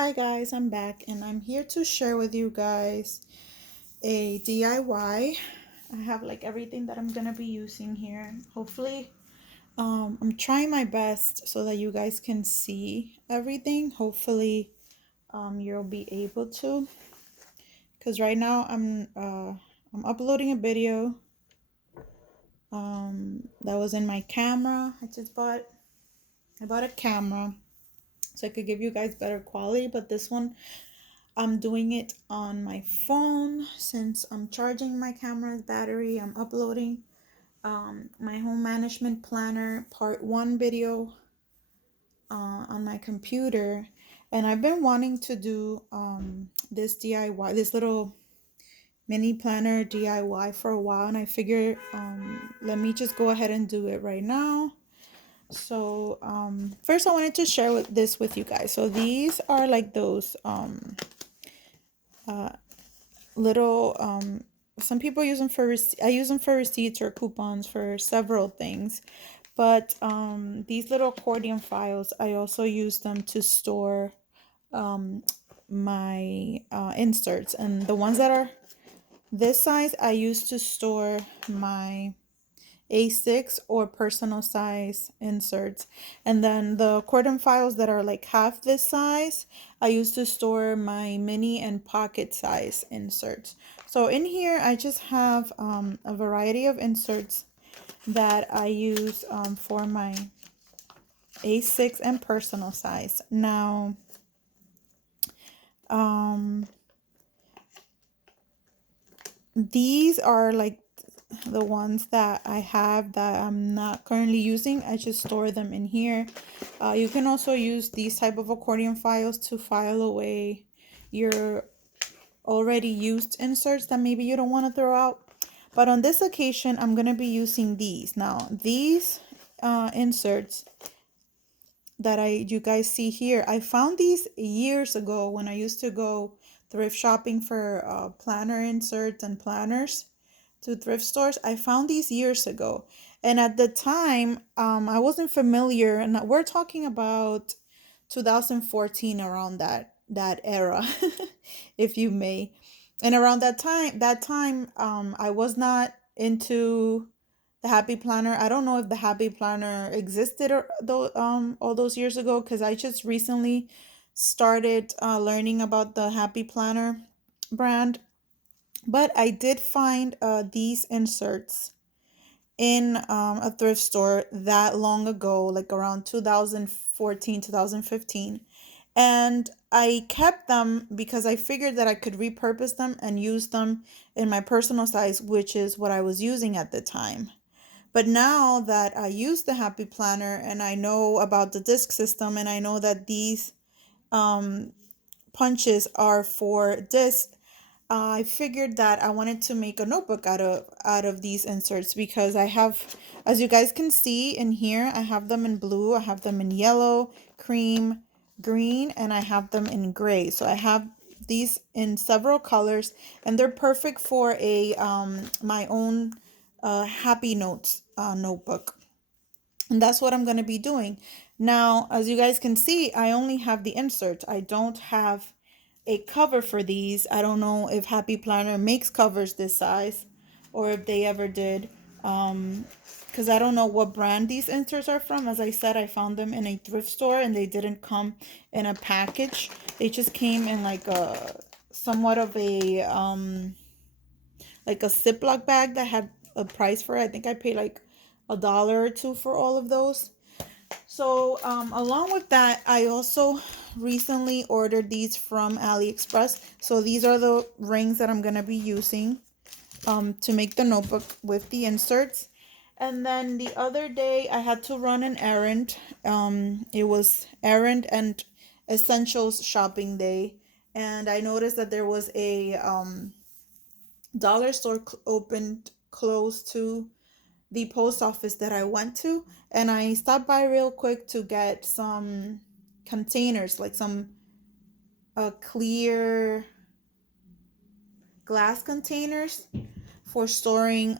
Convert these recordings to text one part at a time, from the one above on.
Hi guys, I'm back and I'm here to share with you guys a DIY. I have like everything that I'm gonna be using here. Hopefully, I'm trying my best so that you guys can see everything. Hopefully, you'll be able to. Cause right now I'm uploading a video. That was in my camera. I bought a camera so I could give you guys better quality, but this one I'm doing it on my phone since I'm charging my camera's battery. I'm uploading my home management planner part 1 video on my computer, and I've been wanting to do this DIY, this little mini planner DIY for a while, and I figured let me just go ahead and do it right now. So first I wanted to share this with you guys. So these are like those little some people use them for I use them for receipts or coupons for several things, but these little accordion files, I also use them to store my inserts, and the ones that are this size I use to store my A6 or personal size inserts. And then the accordion files that are like half this size, I use to store my mini and pocket size inserts. So in here, I just have a variety of inserts that I use for my A6 and personal size. Now, these are like the ones that I have that I'm not currently using. I just store them in here. You can also use these type of accordion files to file away your already used inserts that maybe you don't want to throw out. But on this occasion, I'm going to be using these. Now, these inserts that you guys see here, I found these years ago when I used to go thrift shopping for planner inserts and planners to thrift stores. I found these years ago, and at the time I wasn't familiar, and we're talking about 2014, around that era if you may. And around that time I was not into the Happy Planner. I don't know if the Happy Planner existed or though all those years ago, because I just recently started learning about the Happy Planner brand. But I did find these inserts in a thrift store that long ago, like around 2014, 2015. And I kept them because I figured that I could repurpose them and use them in my personal size, which is what I was using at the time. But now that I use the Happy Planner and I know about the disc system, and I know that these punches are for disc, I figured that I wanted to make a notebook out of these inserts, because I have, as you guys can see in here, I have them in blue, I have them in yellow, cream, green, and I have them in gray. So I have these in several colors, and they're perfect for a my own happy notes notebook. And that's what I'm going to be doing. Now, as you guys can see, I only have the inserts. I don't have a cover for these. I don't know if Happy Planner makes covers this size, or if they ever did. Because I don't know what brand these inserts are from. As I said, I found them in a thrift store and they didn't come in a package. They just came in like a somewhat of a like a Ziploc bag that had a price for it. I think I paid like $1 or $2 for all of those. So along with that, I also recently ordered these from AliExpress. So these are the rings that I'm going to be using to make the notebook with the inserts. And then the other day I had to run an errand. It was errand and essentials shopping day. And I noticed that there was a dollar store opened close to the post office that I went to, and I stopped by real quick to get some containers, like some clear glass containers for storing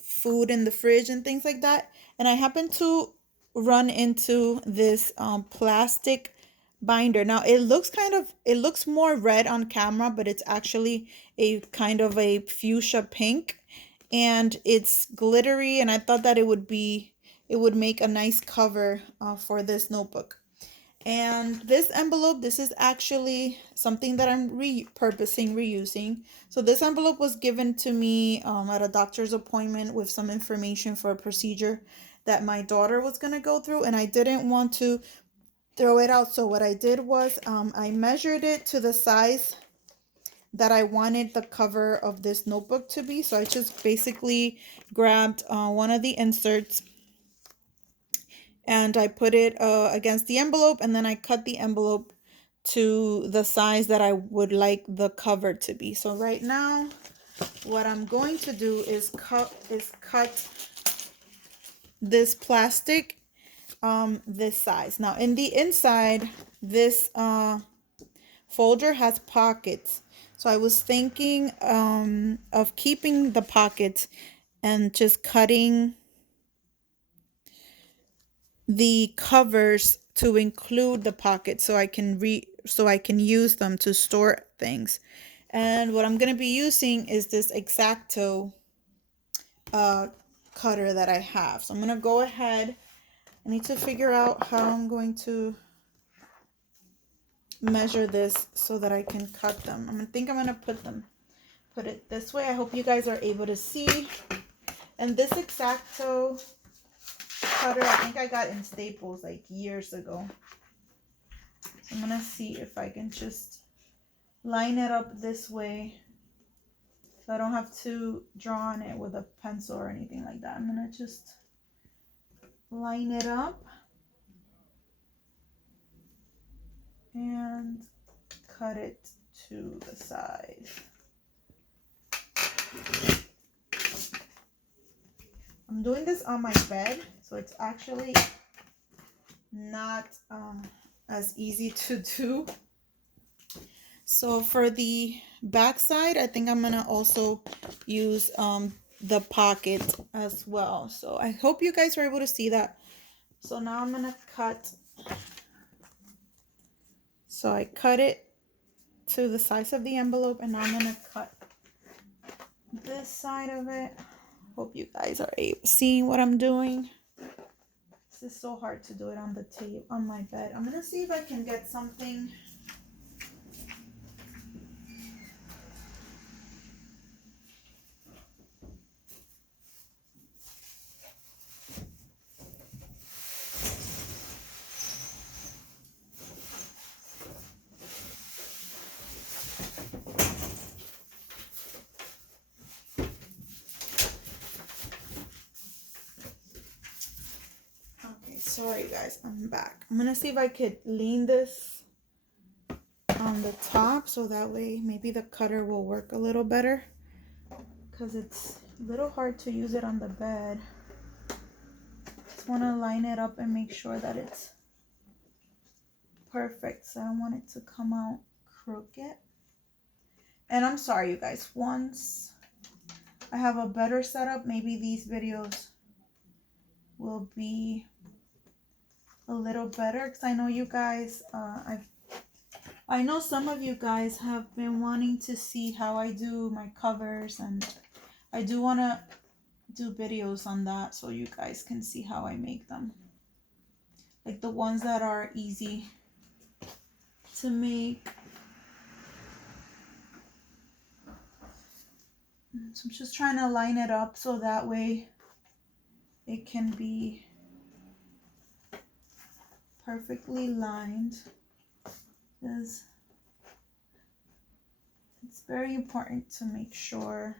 food in the fridge and things like that. And I happened to run into this plastic binder. Now it looks more red on camera, but it's actually a kind of a fuchsia pink, and it's glittery, and I thought that it would make a nice cover for this notebook. And this envelope, this is actually something that I'm repurposing, reusing. So this envelope was given to me at a doctor's appointment with some information for a procedure that my daughter was going to go through, and I didn't want to throw it out. So what I did was I measured it to the size that I wanted the cover of this notebook to be. So I just basically grabbed one of the inserts and I put it against the envelope, and then I cut the envelope to the size that I would like the cover to be. So right now, what I'm going to do is cut this plastic this size. Now in the inside, this folder has pockets. So I was thinking of keeping the pockets and just cutting the covers to include the pockets so I can use them to store things. And what I'm going to be using is this Xoxo cutter that I have. So I'm going to go ahead. I need to figure out how I'm going to measure this so that I can cut them. I'm going to put it this way. I hope you guys are able to see. And this Xoxo cutter, I think I got in Staples like years ago. So I'm gonna see if I can just line it up this way so I don't have to draw on it with a pencil or anything like that. I'm gonna just line it up and cut it to the side. I'm doing this on my bed, so it's actually not as easy to do. So for the back side, I think I'm gonna also use the pocket as well. So I hope you guys were able to see that. So now I'm gonna cut. So I cut it to the size of the envelope, and now I'm gonna cut this side of it. Hope you guys are seeing what I'm doing. This is so hard to do it on the table, on my bed. I'm gonna see if I can get something. Sorry guys, I'm back. I'm gonna see if I could lean this on the top so that way maybe the cutter will work a little better, because it's a little hard to use it on the bed. Just want to line it up and make sure that it's perfect, so I don't want it to come out crooked. And I'm sorry you guys, once I have a better setup, maybe these videos will be a little better, because I know you guys I know some of you guys have been wanting to see how I do my covers, and I do want to do videos on that so you guys can see how I make them, like the ones that are easy to make. So I'm just trying to line it up so that way it can be perfectly lined, because it's very important to make sure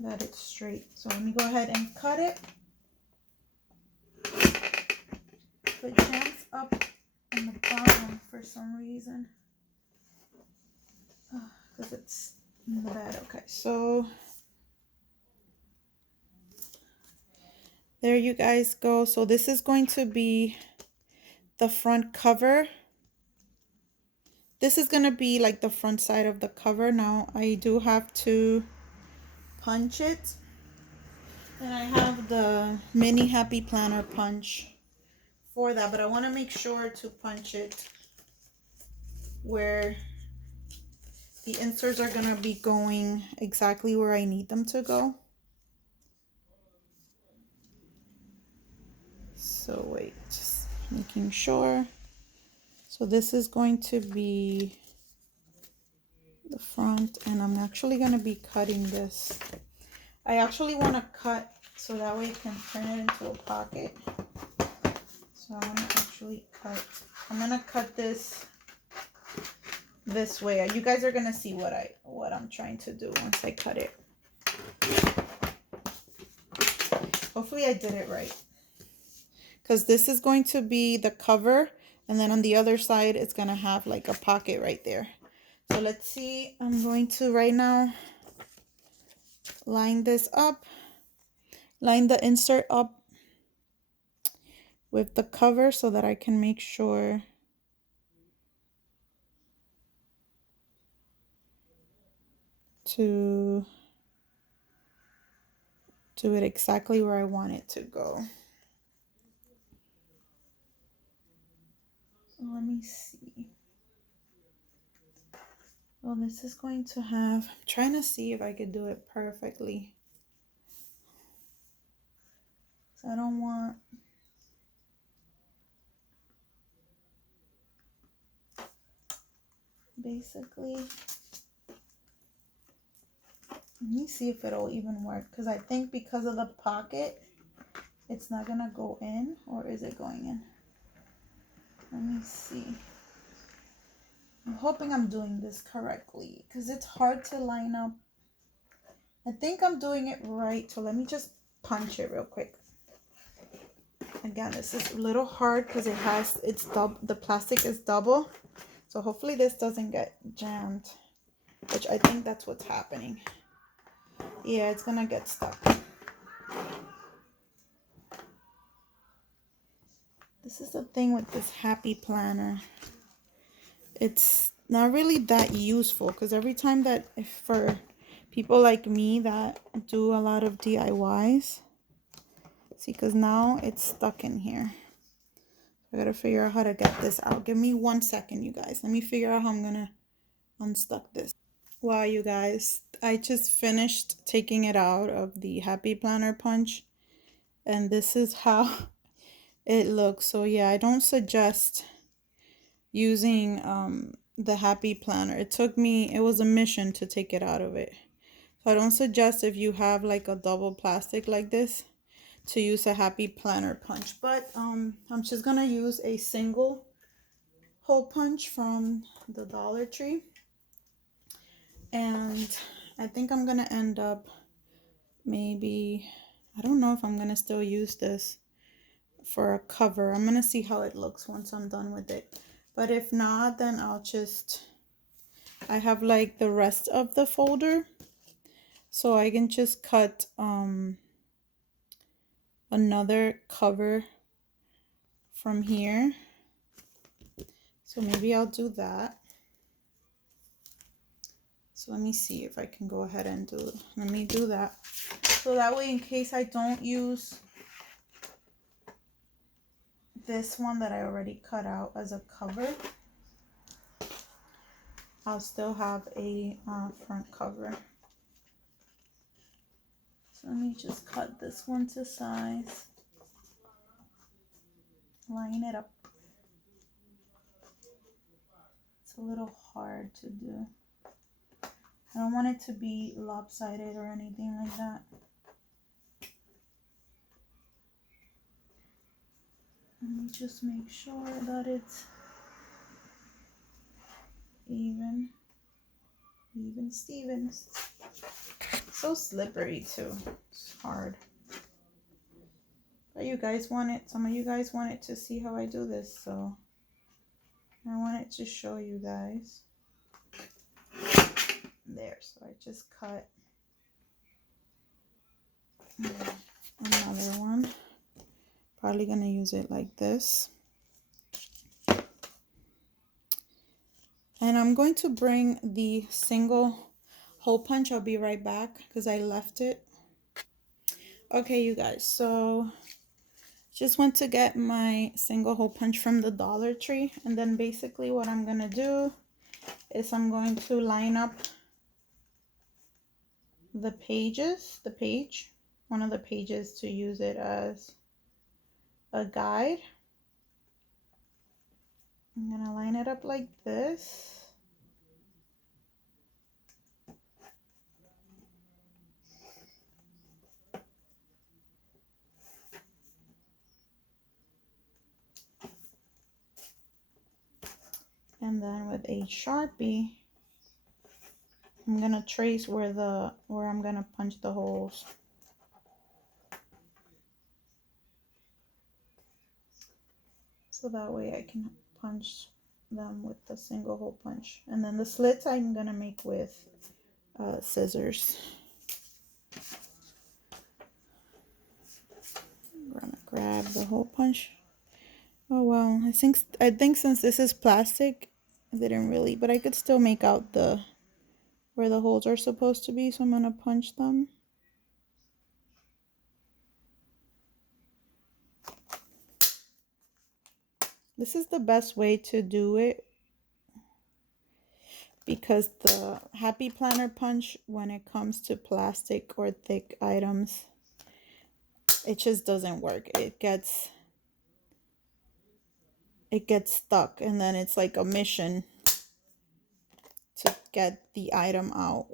that it's straight. So let me go ahead and cut it. Put jams up on the bottom for some reason, because it's in the bed. Okay, so there you guys go. So this is going to be the front cover. This is going to be like the front side of the cover. Now I do have to punch it, and I have the mini happy planner punch for that, but I want to make sure to punch it where the inserts are going to be going exactly where I need them to go. So wait, just making sure. So this is going to be the front, and I'm actually going to be cutting this. I actually want to cut so that way I can turn it into a pocket. So I want to actually cut. I'm going to cut this way. You guys are going to see what I'm trying to do once I cut it. Hopefully I did it right. Because this is going to be the cover, and then on the other side it's going to have like a pocket right there. So let's see. I'm going to right now line this up. Line the insert up with the cover so that I can make sure to do it exactly where I want it to go. So let me see. Well, this is going to have, I'm trying to see if I could do it perfectly. So I don't want, basically, let me see if it'll even work, because I think because of the pocket, it's not gonna go in, or is it going in? Let me see. I'm hoping I'm doing this correctly, because it's hard to line up. I think I'm doing it right, so let me just punch it real quick. Again, this is a little hard because the plastic is double, so hopefully this doesn't get jammed, which I think that's what's happening. Yeah, it's gonna get stuck. This is the thing with this happy planner. It's not really that useful because every time that, for people like me that do a lot of DIYs, see, because now it's stuck in here. I gotta figure out how to get this out. Give me 1 second, you guys. Let me figure out how I'm gonna unstuck this. Wow, you guys, I just finished taking it out of the Happy Planner punch, and this is how it looks. So yeah, I don't suggest using the Happy Planner. It was a mission to take it out of it. So I don't suggest, if you have like a double plastic like this, to use a Happy Planner punch. But I'm just gonna use a single hole punch from the Dollar Tree. And I think I'm gonna end up, maybe, I don't know if I'm gonna still use this for a cover. I'm gonna see how it looks once I'm done with it. But if not, then I have like the rest of the folder, so I can just cut another cover from here. So maybe I'll do that. So let me see if I can go ahead and do it. Let me do that. So that way, in case I don't use this one that I already cut out as a cover, I'll still have a front cover. So let me just cut this one to size. Line it up. It's a little hard to do. I don't want it to be lopsided or anything like that. Let me just make sure that it's even Stevens. So slippery too. It's hard. But you guys want it. Some of you guys wanted to see how I do this, so I wanted to show you guys. There, so I just cut another one. Probably gonna use it like this. And I'm going to bring the single hole punch. I'll be right back because I left it. Okay, you guys, so Just went to get my single hole punch from the Dollar Tree, and then basically what I'm gonna do is I'm going to line up the page, one of the pages, to use it as a guide. I'm gonna line it up like this. And then with a Sharpie, I'm gonna trace where I'm gonna punch the holes. So that way I can punch them with the single hole punch. And then the slits I'm gonna make with scissors. I'm gonna grab the hole punch. Oh well, I think since this is plastic, I didn't really, but I could still make out where the holes are supposed to be, so I'm gonna punch them. This is the best way to do it because the Happy Planner punch, when it comes to plastic or thick items, it just doesn't work. It gets stuck, and then it's like a mission to get the item out.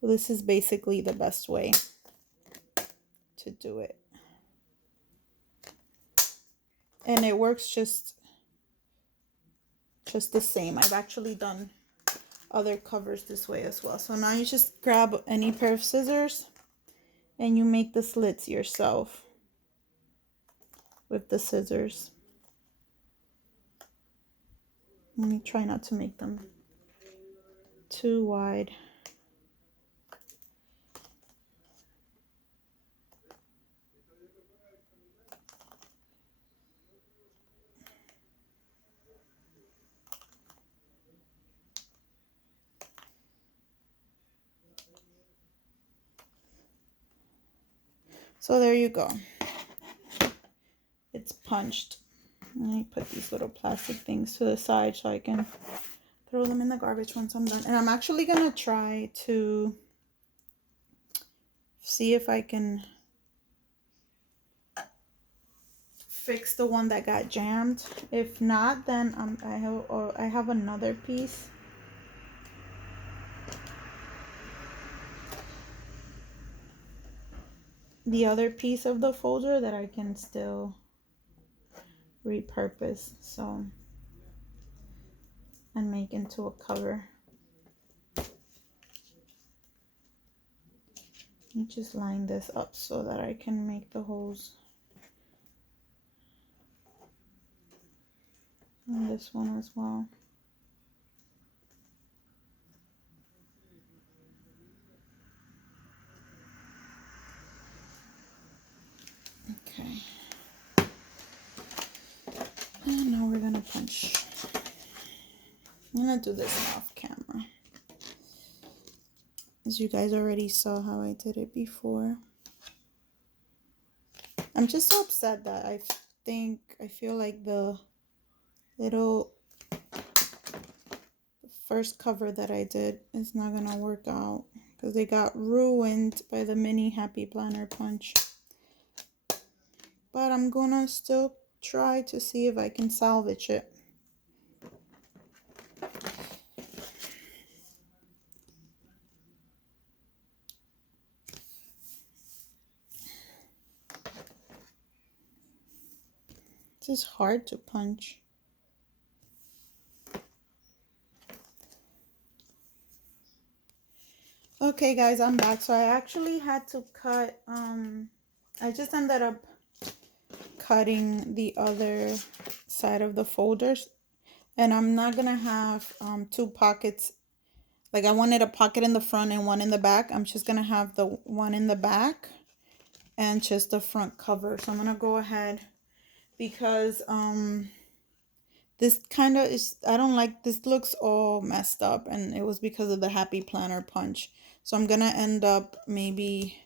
So this is basically the best way to do it. And it works just the same. I've actually done other covers this way as well. So now you just grab any pair of scissors and you make the slits yourself with the scissors. Let me try not to make them too wide. So there you go. It's punched. Let me put these little plastic things to the side so I can throw them in the garbage once I'm done. And I'm actually gonna try to see if I can fix the one that got jammed. If not, then I have another piece. The other piece of the folder that I can still repurpose and make into a cover. Let me just line this up so that I can make the holes in this one as well. Okay. And now we're gonna punch. I'm gonna do this off camera. As you guys already saw how I did it before. I'm just so upset that I feel like the first cover that I did is not gonna work out because they got ruined by the mini Happy Planner punch. But I'm gonna still try to see if I can salvage it. It's just hard to punch. Okay guys, I'm back. So I actually had to cut, I just ended up cutting the other side of the folders, and I'm not gonna have two pockets. Like I wanted a pocket in the front and one in the back. I'm just gonna have the one in the back and just the front cover. So I'm gonna go ahead because this kind of is, I don't like, this looks all messed up, and it was because of the Happy Planner punch. So I'm gonna end up maybe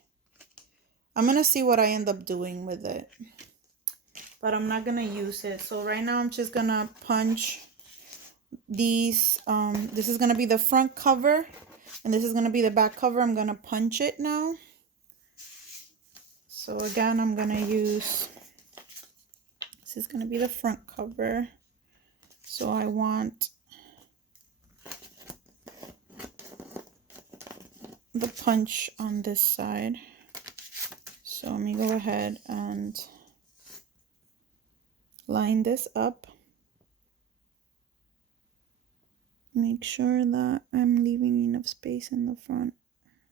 I'm gonna see what I end up doing with it, but I'm not gonna use it. So right now I'm just gonna punch these. This is gonna be the front cover, and this is gonna be the back cover. I'm gonna punch it now. So again, I'm gonna use, this is gonna be the front cover. So I want the punch on this side. So let me go ahead and line this up. Make sure that I'm leaving enough space in the front,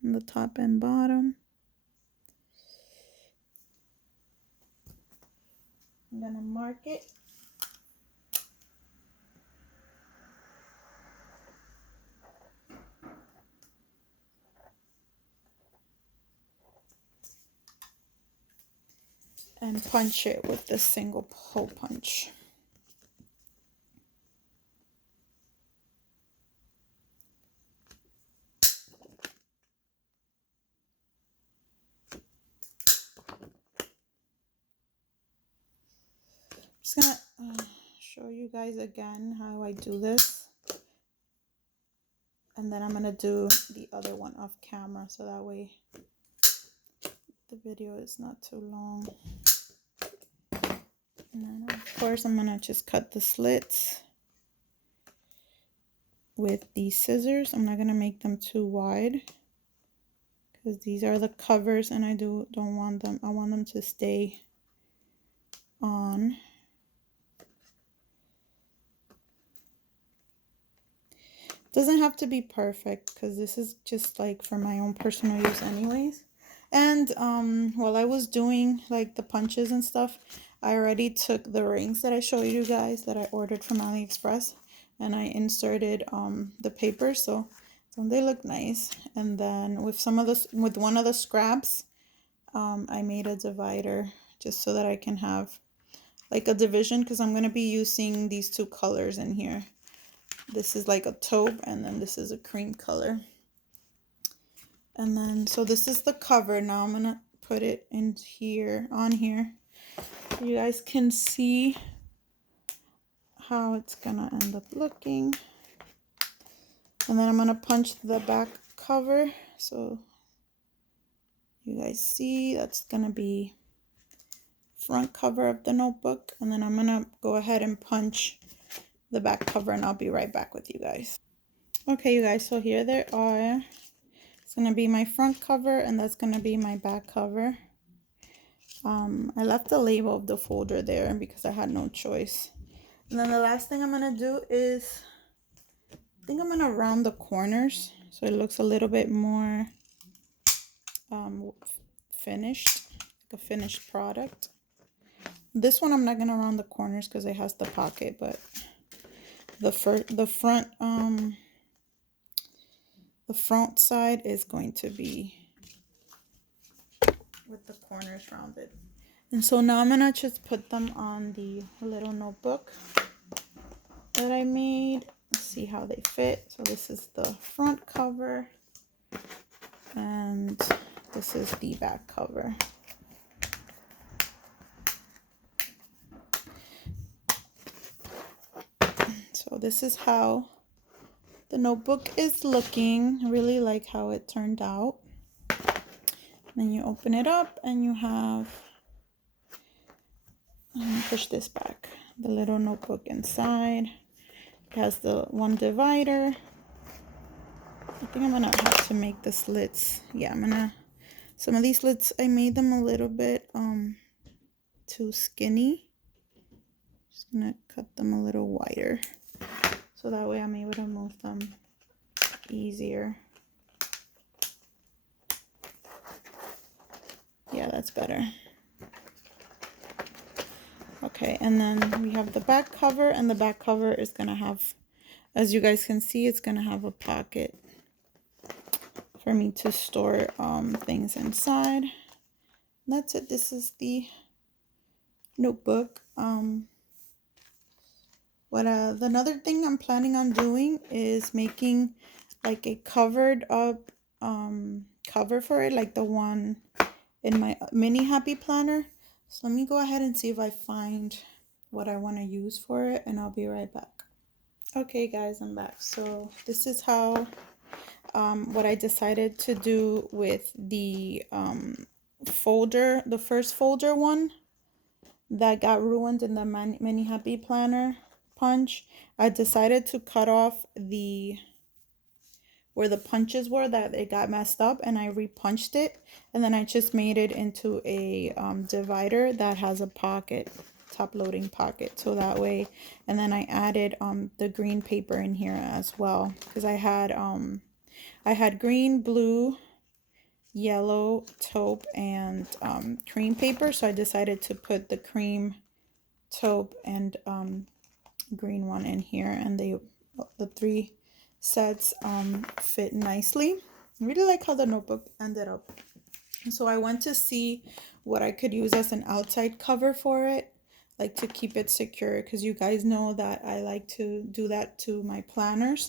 on the top and bottom. I'm gonna mark it. And punch it with the single hole punch. Just gonna show you guys again how I do this, and then I'm gonna do the other one off camera so that way the video is not too long. And then of course I'm gonna just cut the slits with these scissors. I'm not gonna make them too wide because these are the covers and I don't want them, I want them to stay on. Doesn't have to be perfect because this is just like for my own personal use anyways. And while I was doing like the punches and stuff, I already took the rings that I showed you guys that I ordered from AliExpress, and I inserted the paper, so don't they look nice? And then with with one of the scraps, I made a divider just so that I can have like a division, because I'm going to be using these two colors in here. This is like a taupe, and then this is a cream color. And then, so this is the cover. Now I'm going to put it in here, on here. So you guys can see how it's going to end up looking. And then I'm going to punch the back cover. So you guys see that's going to be front cover of the notebook. And then I'm going to go ahead and punch the back cover, and I'll be right back with you guys. Okay, you guys, so here they are. It's going to be my front cover, and that's going to be my back cover. I left the label of the folder there because I had no choice. And then the last thing I'm going to do is, I think I'm going to round the corners so it looks a little bit more finished, like a finished product. This one I'm not going to round the corners because it has the pocket, but the front side is going to be with the corners rounded. And so now I'm gonna just put them on the little notebook that I made. Let's see how they fit. So this is the front cover, and this is the back cover. So this is how the notebook is looking. I really like how it turned out. Then you open it up and you have, push this back, the little notebook inside. It has the one divider. I think I'm gonna have to make the slits. Yeah, some of these slits, I made them a little bit too skinny. Just gonna cut them a little wider, so that way I'm able to move them easier. Yeah, that's better. Okay, and then we have the back cover, and the back cover is gonna have, as you guys can see, it's gonna have a pocket for me to store things inside. That's it. This is the notebook. Another thing I'm planning on doing is making like a covered up cover for it, like the one in my mini happy planner. So let me go ahead and see if I find what I want to use for it, and I'll be right back. Okay guys, I'm back. So this is how what I decided to do with the folder, the first folder one that got ruined in the mini happy planner punch. I decided to cut off the where the punches were, that it got messed up, and I repunched it, and then I just made it into a divider that has a pocket, top loading pocket, so that way. And then I added the green paper in here as well, because I had green, blue, yellow, taupe, and cream paper, so I decided to put the cream, taupe, and green one in here, and the three sets fit nicely. I really like how the notebook ended up. So I went to see what I could use as an outside cover for it, like to keep it secure, because you guys know that I like to do that to my planners.